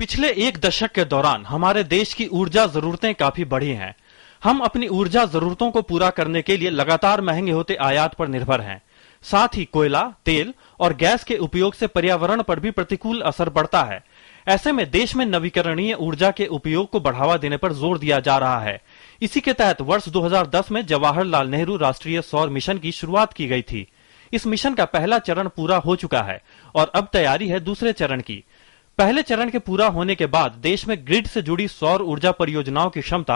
पिछले एक दशक के दौरान हमारे देश की ऊर्जा जरूरतें काफी बढ़ी हैं। हम अपनी ऊर्जा जरूरतों को पूरा करने के लिए लगातार महंगे होते आयात पर निर्भर हैं। साथ ही कोयला, तेल और गैस के उपयोग से पर्यावरण पर भी प्रतिकूल असर पड़ता है। ऐसे में देश में नवीकरणीय ऊर्जा के उपयोग को बढ़ावा देने पर जोर दिया जा रहा है। इसी के तहत वर्ष 2010 में जवाहरलाल नेहरू राष्ट्रीय सौर मिशन की शुरुआत की गई थी। इस मिशन का पहला चरण पूरा हो चुका है और अब तैयारी है दूसरे चरण की। पहले चरण के पूरा होने के बाद देश में ग्रिड से जुड़ी सौर ऊर्जा परियोजनाओं की क्षमता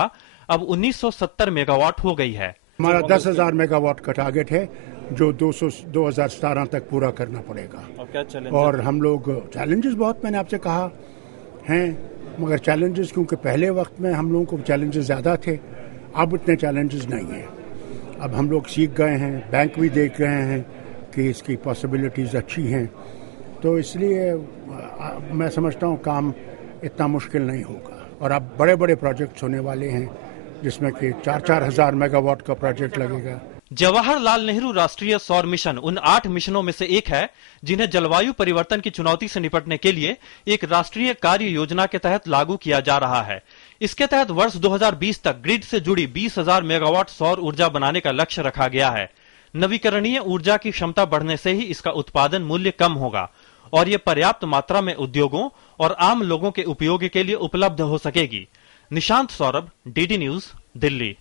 अब 1970 मेगावाट हो गई है। हमारा 10,000 मेगावाट का टारगेट है जो 2017 तक पूरा करना पड़ेगा। और क्या चैलेंज? और हम लोग चैलेंजेस बहुत, मैंने आपसे कहा, हैं, मगर चैलेंजेस क्योंकि पहले वक्त में हम लोगों को चैलेंजेस ज़्यादा थे, अब इतने चैलेंजेस नहीं हैं। अब हम लोग सीख गए हैं, बैंक भी देख रहे हैं कि इसकी पॉसिबिलिटीज़ अच्छी हैं, तो इसलिए मैं समझता हूँ काम इतना मुश्किल नहीं होगा। और अब बड़े बड़े प्रोजेक्ट्स होने वाले हैं जिसमें कि 4-4 हजार मेगावाट का प्रोजेक्ट लगेगा। जवाहरलाल नेहरू राष्ट्रीय सौर मिशन उन 8 मिशनों में से एक है जिन्हें जलवायु परिवर्तन की चुनौती से निपटने के लिए एक राष्ट्रीय कार्य योजना के तहत लागू किया जा रहा है। इसके तहत वर्ष 2020 तक ग्रिड से जुड़ी 20,000 मेगावाट सौर ऊर्जा बनाने का लक्ष्य रखा गया है। नवीकरणीय ऊर्जा की क्षमता बढ़ने से ही इसका उत्पादन मूल्य कम होगा और ये पर्याप्त मात्रा में उद्योगों और आम लोगों के उपयोग के लिए उपलब्ध हो सकेगी। Nishant Saurabh, DD news, Delhi.